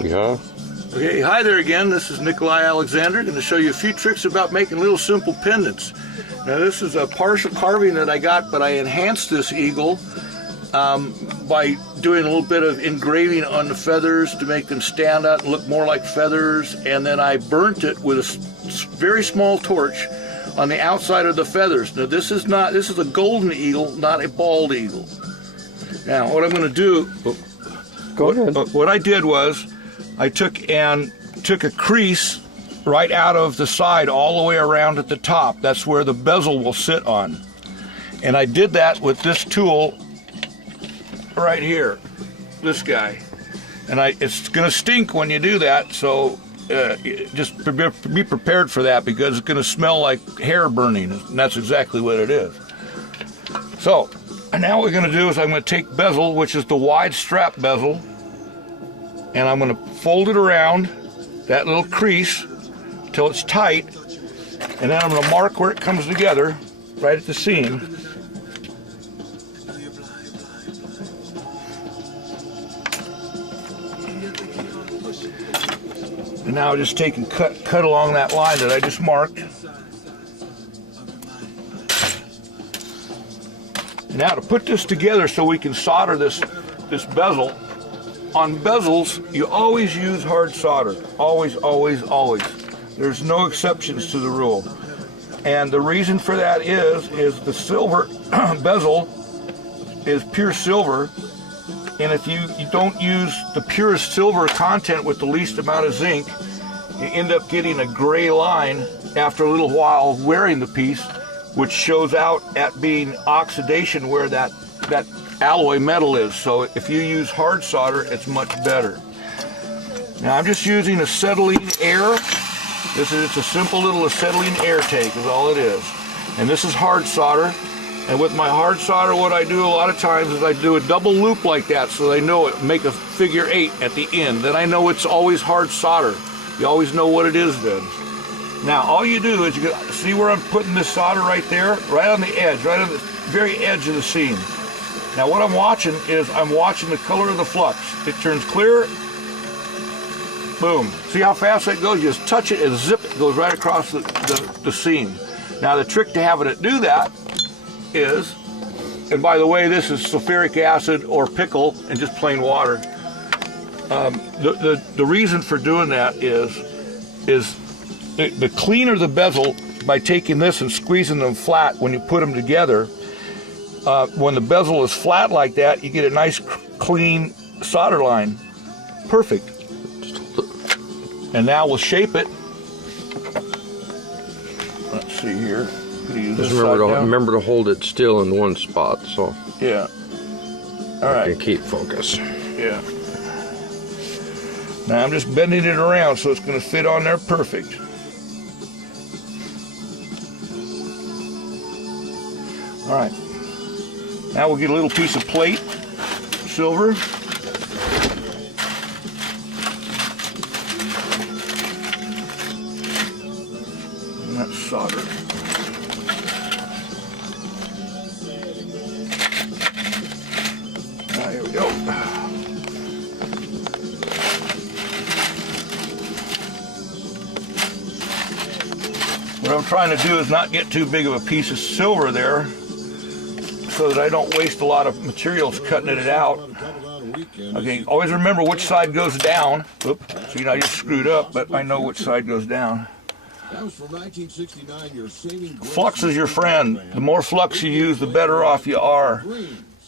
Yeah. Okay, hi there again. This is Nikolai Alexander. Going to show you a few tricks about making little simple pendants. Now this is a partial carving that I got, but I enhanced this eagle by doing a little bit of engraving on the feathers to make them stand out and look more like feathers, and then I burnt it with a very small torch on the outside of the feathers. Now this is a golden eagle, not a bald eagle. Now what I'm going to do, what I did was I took a crease right out of the side all the way around at the top. That's where the bezel will sit on. And I did that with this tool right here, this guy. And it's going to stink when you do that, so just be prepared for that, because it's going to smell like hair burning, and that's exactly what it is. So, and now what we're going to do is I'm going to take bezel, which is the wide strap bezel, and I'm going to fold it around that little crease till it's tight, and then I'm going to mark where it comes together right at the seam. And now just take and cut along that line that I just marked. Now to put this together so we can solder this bezel. On bezels, you always use hard solder. Always, always, always. There's no exceptions to the rule. And the reason for that is the silver bezel is pure silver. And if you don't use the purest silver content with the least amount of zinc, you end up getting a gray line after a little while wearing the piece, which shows out at being oxidation where that alloy metal is. So if you use hard solder, it's much better. Now I'm just using acetylene air. It's a simple little acetylene air tank is all it is. And this is hard solder. And with my hard solder, what I do a lot of times is I do a double loop like that so they know it, make a figure 8 at the end. Then I know it's always hard solder. You always know what it is then. Now all you do is, you see where I'm putting this solder right there? Right on the edge, right on the very edge of the seam. Now what I'm watching is I'm watching the color of the flux. It turns clear, boom. See how fast that goes? You just touch it and zip, it goes right across the seam. Now the trick to having it do that is, and by the way, this is sulfuric acid or pickle and just plain water. The reason for doing that is the cleaner the bezel, by taking this and squeezing them flat when you put them together, when the bezel is flat like that, you get a nice clean solder line. Perfect. And now we'll shape it. Let's see here. Just remember to hold it still in one spot, so yeah. All right. You can keep focus. Yeah. Now I'm just bending it around so it's going to fit on there perfect. All right. Now we'll get a little piece of plate, silver. And that's solder. Here we go. What I'm trying to do is not get too big of a piece of silver there, so that I don't waste a lot of materials cutting it out. Okay, always remember which side goes down. Oops, see, I just screwed up, but I know which side goes down. Flux is your friend. The more flux you use, the better off you are.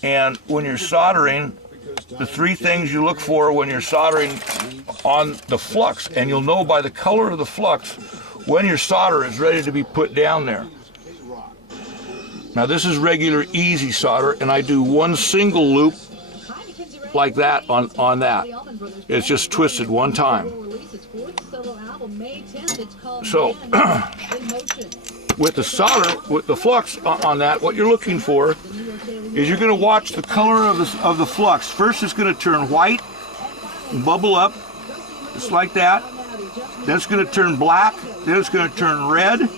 And when you're soldering, the 3 things you look for when you're soldering on the flux, and you'll know by the color of the flux when your solder is ready to be put down there. Now this is regular easy solder, and I do one single loop like that on that. It's just twisted one time. So with the solder, with the flux on that, what you're looking for is you're going to watch the color of the flux. First it's going to turn white and bubble up just like that. Then it's going to turn black. Then it's going to turn red.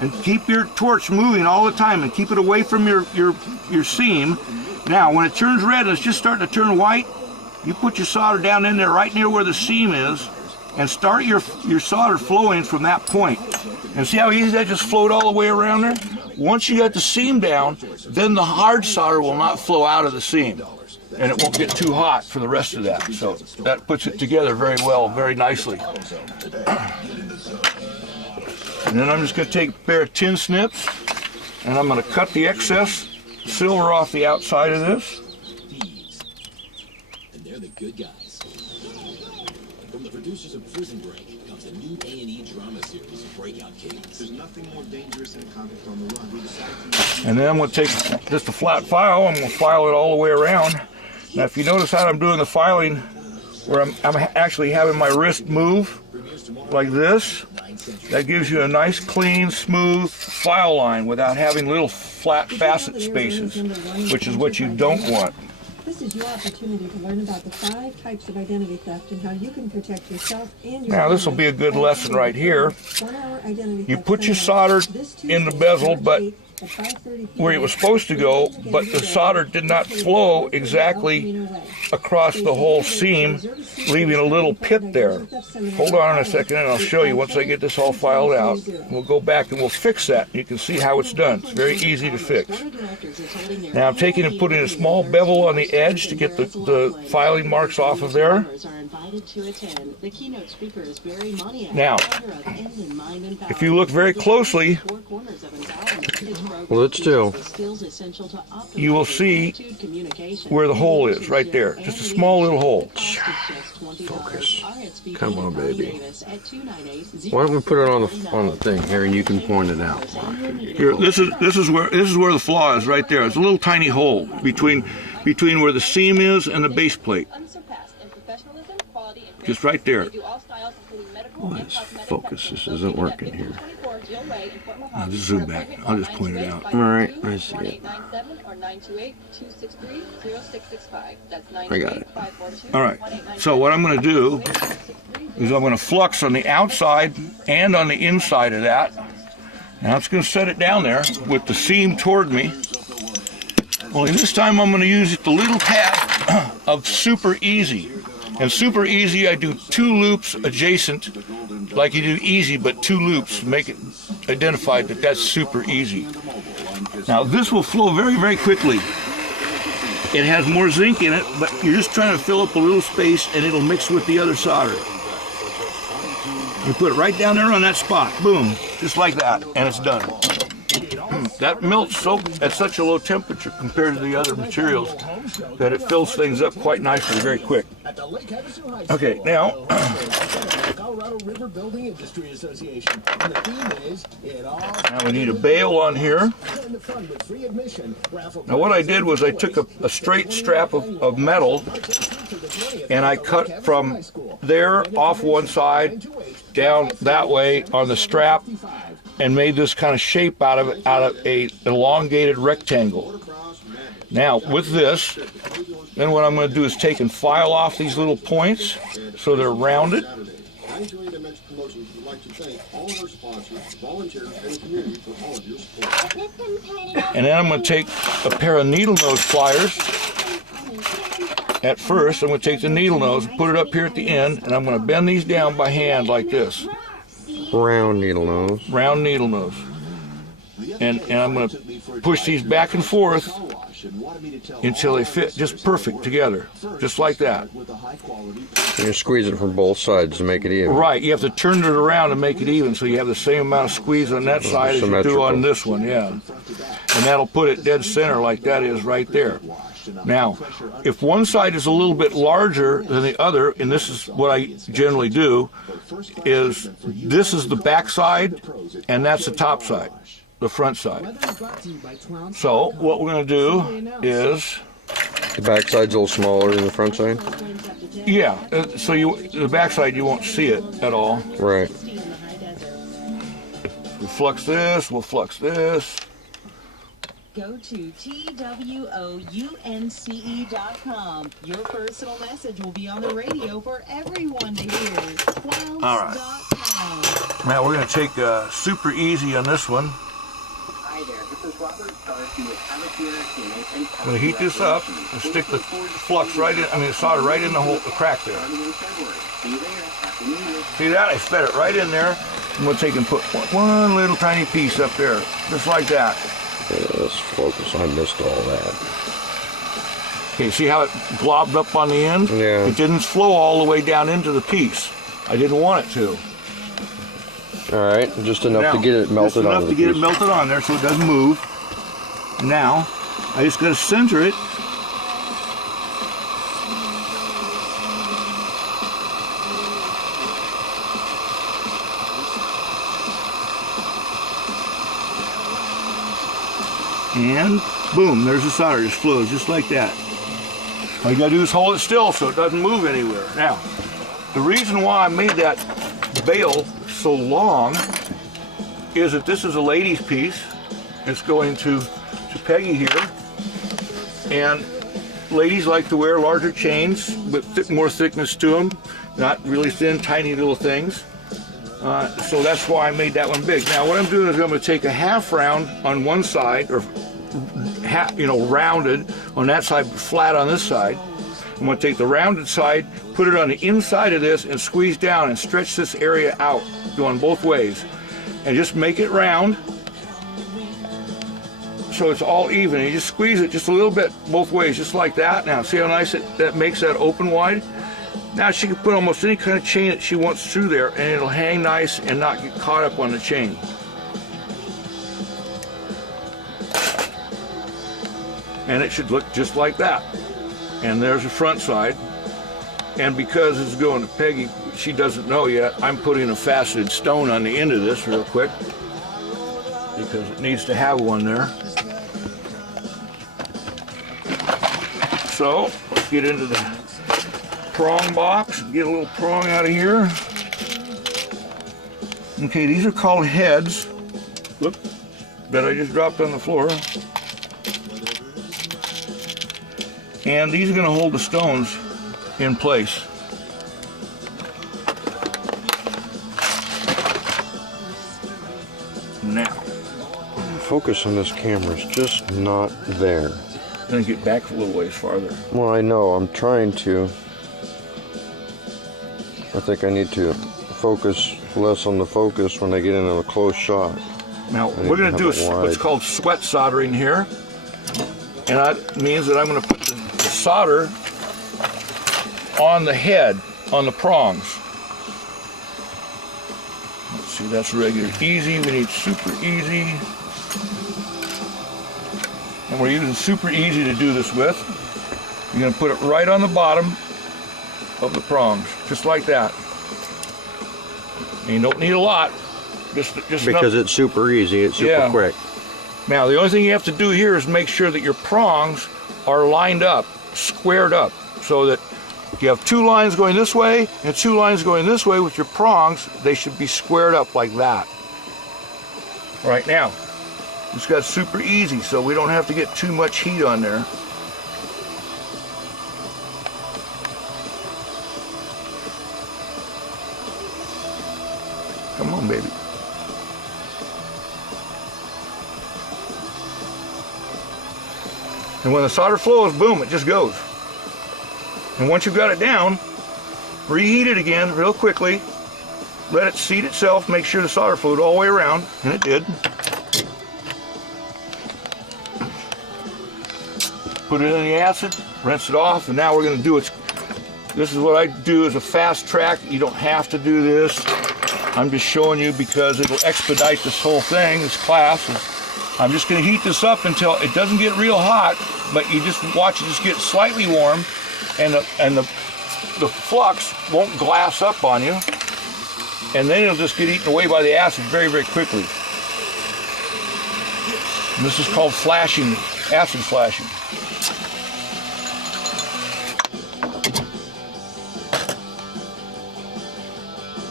And keep your torch moving all the time and keep it away from your seam. Now when it turns red and it's just starting to turn white, you put your solder down in there right near where the seam is, and start your solder flowing from that point. And see how easy that just flowed all the way around there? Once you got the seam down, then the hard solder will not flow out of the seam, and it won't get too hot for the rest of that. So that puts it together very well, very nicely. And then I'm just going to take a pair of tin snips, and I'm going to cut the excess silver off the outside of this. And they're the good guys. From the producers of Prison Break comes a new A&E drama series, Breakout Kings. There's nothing more dangerous than conflict on the run. We decided to... And then I'm going to take just a flat file. I'm going to file it all the way around. Now, if you notice how I'm doing the filing, where I'm actually having my wrist move like this, that gives you a nice, clean, smooth file line without having little flat facet spaces, which is what you don't want. This is your opportunity to learn about the 5 types of identity theft and how you can protect yourself and your Now, this will be a good lesson right here. You put your solder in the bezel, but where it was supposed to go, but the solder did not flow exactly across the whole seam, leaving a little pit there. Hold on a second and I'll show you once I get this all filed out. We'll go back and we'll fix that. You can see how it's done. It's very easy to fix. Now I'm taking and putting a small bevel on the edge to get the filing marks off of there. Now, if you look very closely, Hold it still. you will see where the hole is, right there. Just a small little hole. Focus. Come on, baby. Why don't we put it on the thing here, and you can point it out. Here, this is where the flaw is, right there. It's a little tiny hole between where the seam is and the base plate. Just right there. Let's focus. This isn't working here. I'll just zoom back. I'll just point it out. All right, I see it. I got it. All right. So what I'm going to do is I'm going to flux on the outside and on the inside of that. Now I'm just going to set it down there with the seam toward me. Only this time I'm going to use the little tab of Super Easy. And Super Easy, I do 2 loops adjacent, like you do Easy, but 2 loops, make it identified that that's Super Easy. Now this will flow very, very quickly. It has more zinc in it, but you're just trying to fill up a little space and it'll mix with the other solder. You put it right down there on that spot, boom, just like that, and it's done. That melts at such a low temperature compared to the other materials that it fills things up quite nicely, very quick. Okay, now we need a bail on here. Now what I did was I took a straight strap of metal and I cut from there off one side down that way on the strap and made this kind of shape out of a elongated rectangle. Now with this, then what I'm going to do is take and file off these little points so they're rounded. And then I'm going to take a pair of needle nose pliers. At first, I'm going to take the needle nose, put it up here at the end, and I'm going to bend these down by hand like this. Round needle nose. Round needle nose. And I'm going to push these back and forth until they fit just perfect together, just like that. And you're squeezing from both sides to make it even. Right, you have to turn it around and make it even so you have the same amount of squeeze on that side as you do on this one, yeah. And that'll put it dead center like that is right there. Now, if one side is a little bit larger than the other, and this is what I generally do, is this is the back side and that's the top side, the front side. So what we're going to do is... The back side's a little smaller than the front side? Yeah, so the back side you won't see it at all. Right. We'll flux this, we'll flux this. Go to TWOUNCE.com. Your personal message will be on the radio for everyone to hear. All right. Now we're going to take Super Easy on this one. Hi there, this is I'm going to heat this up and stick the flux right in, the solder right in the hole, the crack there. See that? I fed it right in there. I'm going to take and put one little tiny piece up there, just like that. Yeah, let's focus. I missed all that. Okay, see how it globbed up on the end? Yeah. It didn't flow all the way down into the piece. I didn't want it to. All right, just enough Now, to get it melted on. Just enough to get it melted on there so it doesn't move. Now, I just got to center it. And boom, there's the solder, just flows just like that. All you gotta do is hold it still so it doesn't move anywhere. Now, the reason why I made that bail so long is that this is a lady's piece. It's going to Peggy here. And ladies like to wear larger chains with more thickness to them, not really thin, tiny little things. So that's why I made that one big. Now what I'm doing is I'm going to take a half round on one side, or half, rounded on that side, flat on this side. I'm going to take the rounded side, put it on the inside of this, and squeeze down and stretch this area out, going both ways. And just make it round so it's all even. You just squeeze it just a little bit both ways, just like that. Now see how nice that makes that open wide? Now she can put almost any kind of chain that she wants through there, and it'll hang nice and not get caught up on the chain. And it should look just like that. And there's the front side. And because it's going to Peggy, she doesn't know yet, I'm putting a faceted stone on the end of this real quick, because it needs to have one there. So let's get into the prong box, get a little prong out of here. Okay, these are called heads. Whoop, that I just dropped on the floor. And these are going to hold the stones in place. Now, Focus on this camera is just not there. Then get back a little ways farther. Well, I know, I'm trying to. I think I need to focus less on the focus when I get into a close shot. Now, we're going to do what's called sweat soldering here. And that means that I'm going to put the solder on the head, on the prongs. Let's see, that's regular easy. We need super easy. And we're using super easy to do this with. You're going to put it right on the bottom of the prongs, just like that. And you don't need a lot, just Because enough. it's super easy, it's super quick. Now the only thing you have to do here is make sure that your prongs are lined up, squared up, so that if you have two lines going this way and two lines going this way with your prongs, they should be squared up like that. All right, now, it's got super easy, so we don't have to get too much heat on there. Come on, baby. And when the solder flows, boom, it just goes. And once you've got it down, reheat it again real quickly. Let it seat itself, make sure the solder flowed all the way around, and it did. Put it in the acid, rinse it off, and now we're going to do it. This is what I do as a fast track. You don't have to do this. I'm just showing you because it'll expedite this whole thing, this class. I'm just going to heat this up until it doesn't get real hot, but you just watch it just get slightly warm, and the flux won't glass up on you, and then it'll just get eaten away by the acid very, very quickly. And this is called flashing, acid flashing.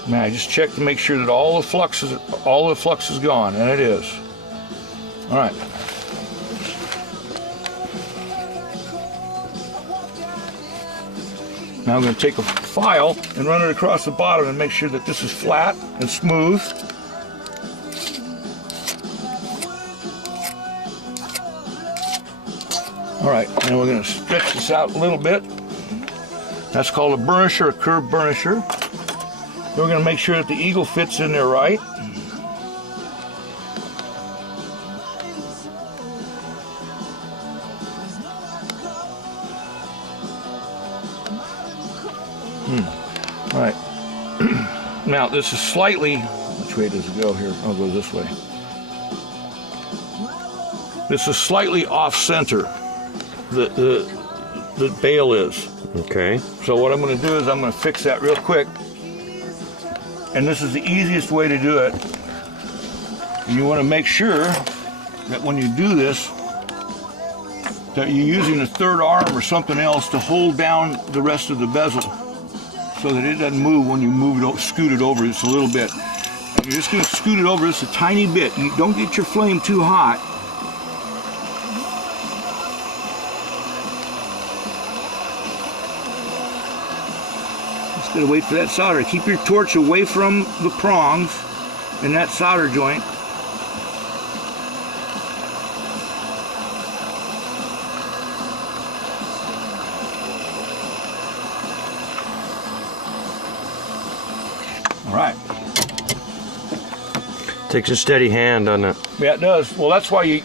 Now I just check to make sure that all the flux is gone, and it is. All right. Now I'm going to take a file and run it across the bottom and make sure that this is flat and smooth. All right, and we're going to stretch this out a little bit. That's called a burnisher, a curved burnisher. Then we're going to make sure that the eagle fits in there right. All right. Now this is slightly, which way does it go here? Oh, it goes this way. This is slightly off center. The bail is. Okay. So what I'm going to do is I'm going to fix that real quick. And this is the easiest way to do it. And you want to make sure that when you do this, that you're using a third arm or something else to hold down the rest of the bezel, so that it doesn't move when you move it, scoot it over just a little bit. And you're just going to scoot it over just a tiny bit. You don't get your flame too hot. Just got to wait for that solder. Keep your torch away from the prongs and that solder joint. All right. Takes a steady hand, doesn't it? Yeah, it does. Well, that's why you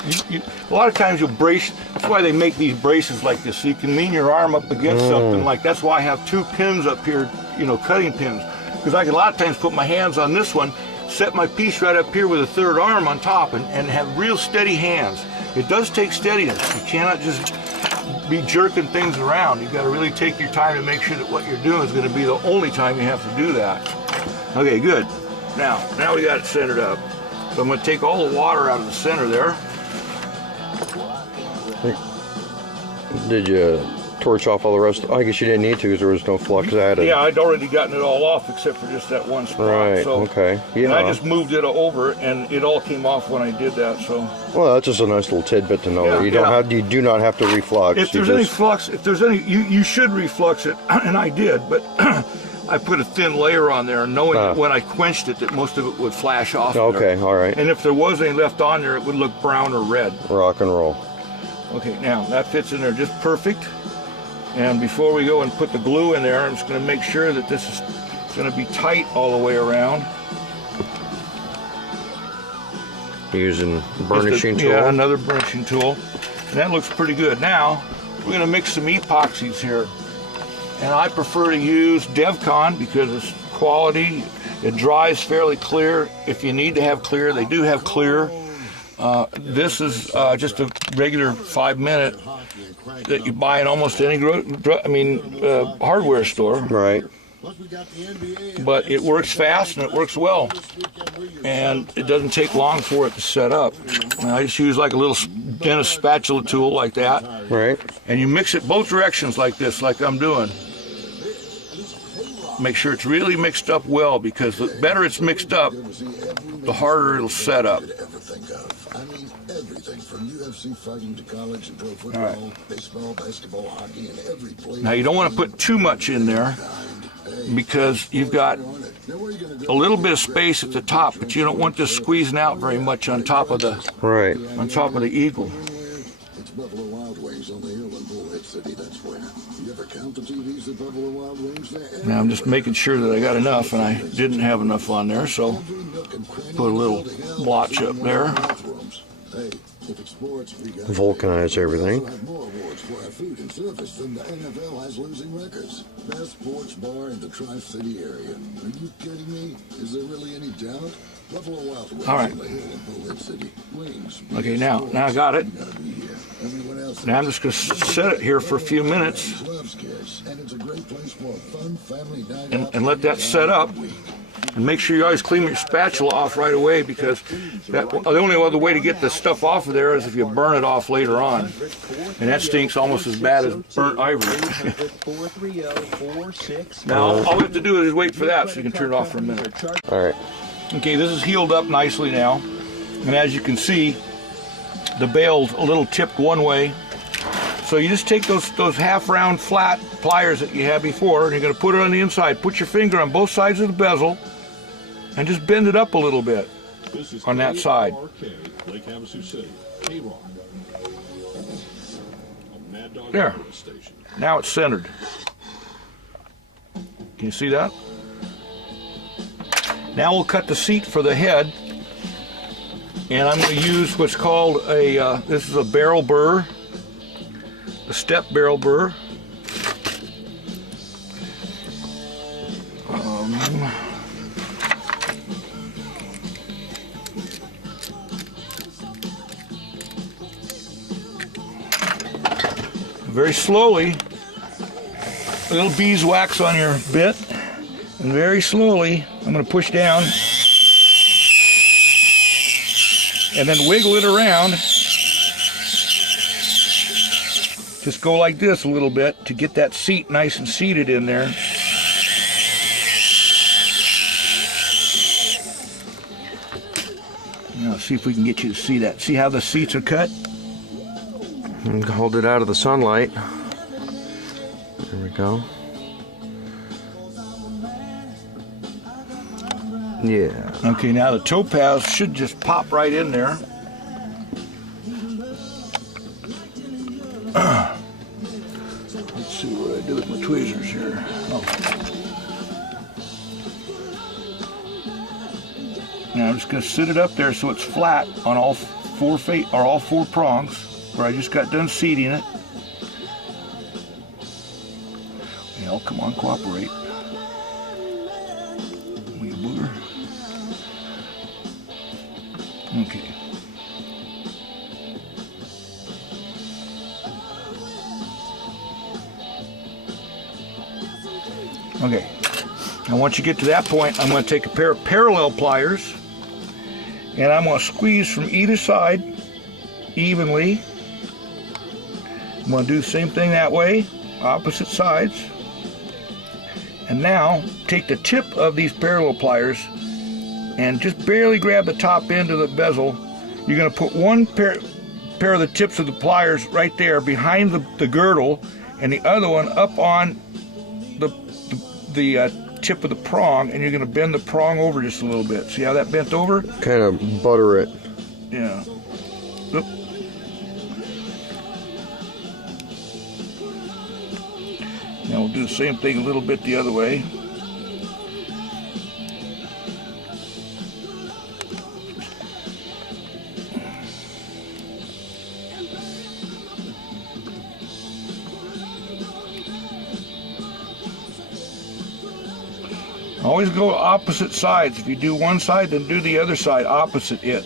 a lot of times you'll brace. That's why they make these braces like this, so you can lean your arm up against something like. That's why I have two pins up here, you know, cutting pins, because I can a lot of times put my hands on this one, set my piece right up here with a third arm on top, and have real steady hands. It does take steadiness. You cannot just be jerking things around. You've got to really take your time to make sure that what you're doing is going to be the only time you have to do that. Okay, good. Now we got it centered up. So I'm going to take all the water out of the center there. Did you torch off all the rest? I guess you didn't need to because there was no flux added. Yeah, I'd already gotten it all off except for just that one spot. Right, so, okay. Yeah. And I just moved it over and it all came off when I did that. So. Well, that's just a nice little tidbit to know. Yeah, you do not have to reflux. If there's any flux, you should reflux it, and I did, but I put a thin layer on there, knowing that when I quenched it, that most of it would flash off. Okay, there. all right. And if there was any left on there, it would look brown or red. Rock and roll. Okay, now that fits in there just perfect. And before we go and put the glue in there, I'm just going to make sure that this is going to be tight all the way around. Using burnishing tool. Yeah, another burnishing tool. And that looks pretty good. Now, we're going to mix some epoxies here. And I prefer to use DevCon because it's quality. It dries fairly clear. If you need to have clear, they do have clear. This is just a regular 5-minute that you buy in almost any hardware store. Right. But it works fast and it works well. And it doesn't take long for it to set up. And I just use like a little dentist spatula tool like that. Right. And you mix it both directions like this, like I'm doing. Make sure it's really mixed up well, because the better it's mixed up, the harder it'll set up. All right. Now you don't want to put too much in there, because you've got a little bit of space at the top, but you don't want this squeezing out very much on top of the eagle. It's Buffalo Wild Wings on the hill in Bullhead City. That's where. You ever count the TVs at Buffalo Wild Wings there? Now I'm just making sure that I got enough, and I didn't have enough on there, so put a little blotch up there. Vulcanize everything. More awards for our food and service than the NFL has losing records. Best sports bar in the Tri-City area. Are you kidding me? Is there really any doubt? Buffalo Wild Wings All right. on the hill in Bullhead City. Wings. Okay, now I got it. Now I'm just going to set it here for a few minutes and let that set up. And make sure you always clean your spatula off right away, because the only other way to get the stuff off of there is if you burn it off later on. And that stinks almost as bad as burnt ivory. Now all we have to do is wait for that so you can turn it off for a minute. All right. Okay, this is healed up nicely now. And as you can see, the bail's a little tipped one way. So you just take those half-round flat pliers that you had before, and you're going to put it on the inside. Put your finger on both sides of the bezel and just bend it up a little bit on that side. There. Now it's centered. Can you see that? Now we'll cut the seat for the head, and I'm going to use what's called a, this is a barrel burr, a step barrel burr. Very slowly, a little beeswax on your bit, and very slowly I'm going to push down and then wiggle it around. Just go like this a little bit to get that seat nice and seated in there. Now see if we can get you to see that. See how the seats are cut? And hold it out of the sunlight. There we go. Yeah. Okay, now the topaz should just pop right in there. Let's see what I do with my tweezers here. Oh. Now I'm just going to sit it up there so it's flat on all four prongs, where I just got done seating it. Yeah, come on, cooperate. We booger. Okay. Okay. Now once you get to that point, I'm going to take a pair of parallel pliers, and I'm going to squeeze from either side evenly. I'm going to do the same thing that way, opposite sides. And now take the tip of these parallel pliers and just barely grab the top end of the bezel. You're going to put one pair of the tips of the pliers right there behind the girdle, and the other one up on the tip of the prong, and you're going to bend the prong over just a little bit. See how that bent over? Kind of butter it. Yeah. Oop. Now we'll do the same thing a little bit the other way. Always go opposite sides. If you do one side, then do the other side opposite it,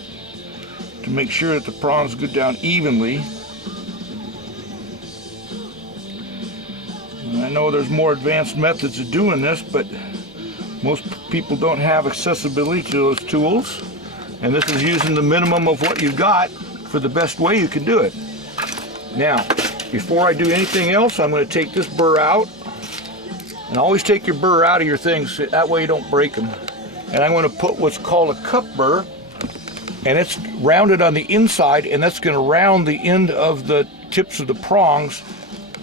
to make sure that the prongs go down evenly. And I know there's more advanced methods of doing this, but most people don't have accessibility to those tools, and this is using the minimum of what you've got for the best way you can do it. Now, before I do anything else, I'm going to take this burr out. And always take your burr out of your things, that way you don't break them. And I'm going to put what's called a cup burr, and it's rounded on the inside, and that's going to round the end of the tips of the prongs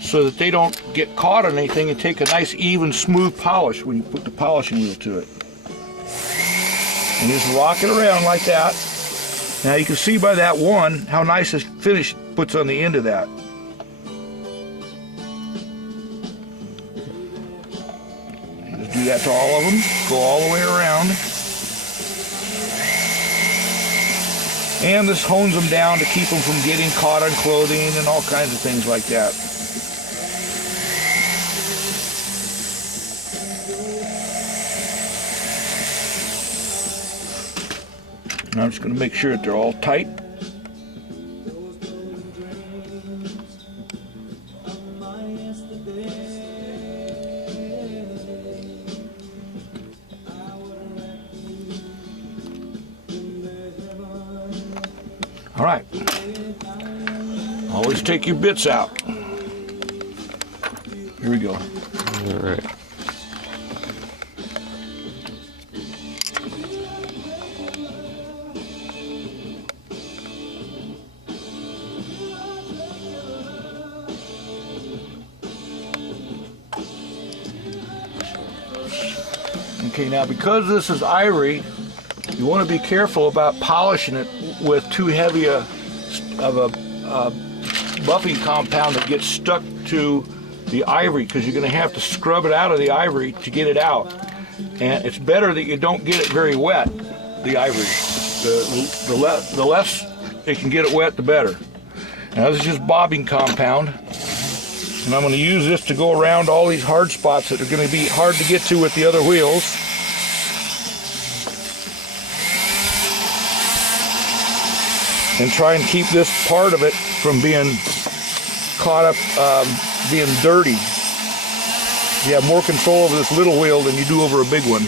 so that they don't get caught on anything, and take a nice even smooth polish when you put the polishing wheel to it. And just rock it around like that. Now you can see by that one how nice a finish puts on the end of that. Do that to all of them. Go all the way around. And this hones them down to keep them from getting caught on clothing and all kinds of things like that. And I'm just going to make sure that they're all tight. All right, always take your bits out. Here we go. All right. Okay, now because this is ivory, you want to be careful about polishing it with too heavy of a buffing compound that gets stuck to the ivory, because you're going to have to scrub it out of the ivory to get it out. And it's better that you don't get it very wet, the ivory. The less it can get it wet, the better. Now this is just bobbing compound. And I'm going to use this to go around all these hard spots that are going to be hard to get to with the other wheels. And try and keep this part of it from being caught up, being dirty. You have more control over this little wheel than you do over a big one.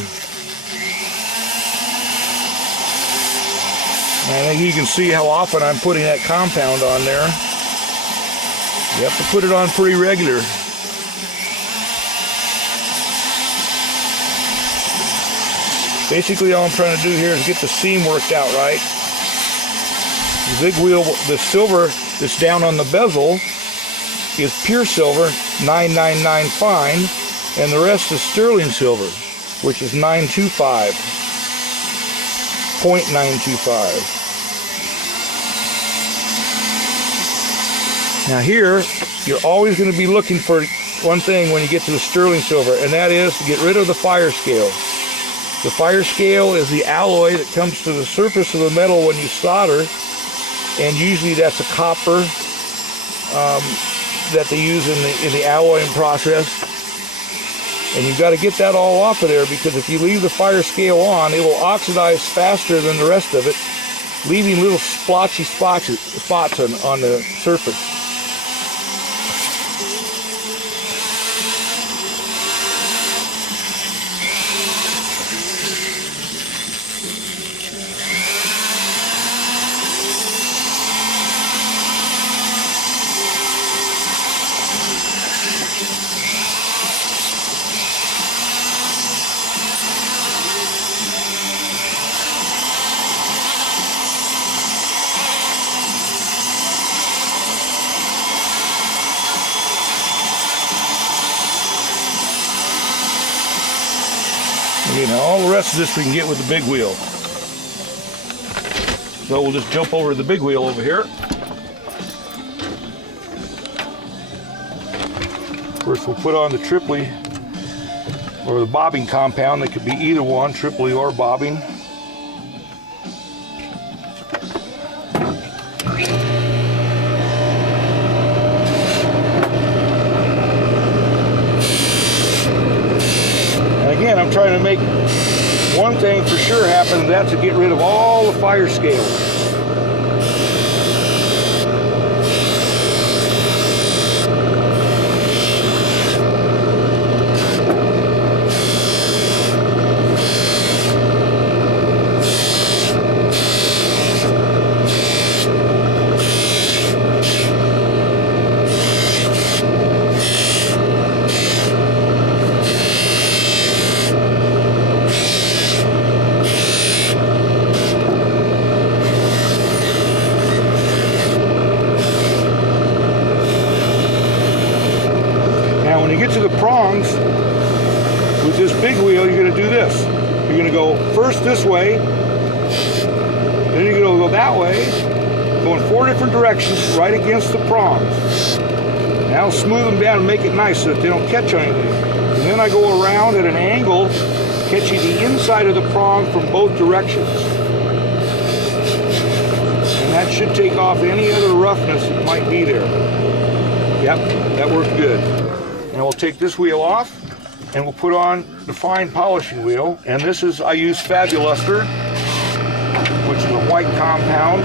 And I think you can see how often I'm putting that compound on there. You have to put it on pretty regular. Basically all I'm trying to do here is get the seam worked out right. The big wheel, the silver that's down on the bezel is pure silver, 999 fine, and the rest is sterling silver, which is 925, 0.925. Now here, you're always going to be looking for one thing when you get to the sterling silver, and that is to get rid of the fire scale. The fire scale is the alloy that comes to the surface of the metal when you solder, and usually that's a copper that they use in the alloying process. And you've got to get that all off of there, because if you leave the fire scale on, it will oxidize faster than the rest of it, leaving little splotchy spots on the surface. Now all the rest of this we can get with the big wheel. So we'll just jump over to the big wheel over here. First we'll put on the triply or the bobbing compound. That could be either one, triply or bobbing. Again, I'm trying to make one thing for sure happen, and that's to get rid of all the fire scales. When you get to the prongs, with this big wheel, you're going to do this. You're going to go first this way, then you're going to go that way, go in 4 different directions right against the prongs. Now smooth them down and make it nice so that they don't catch on anything. And then I go around at an angle, catching the inside of the prong from both directions. And that should take off any other roughness that might be there. Yep, that worked good. And we'll take this wheel off, and we'll put on the fine polishing wheel. And this is, I use Fabuluster, which is a white compound.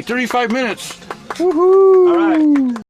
35 minutes. Woohoo! All right.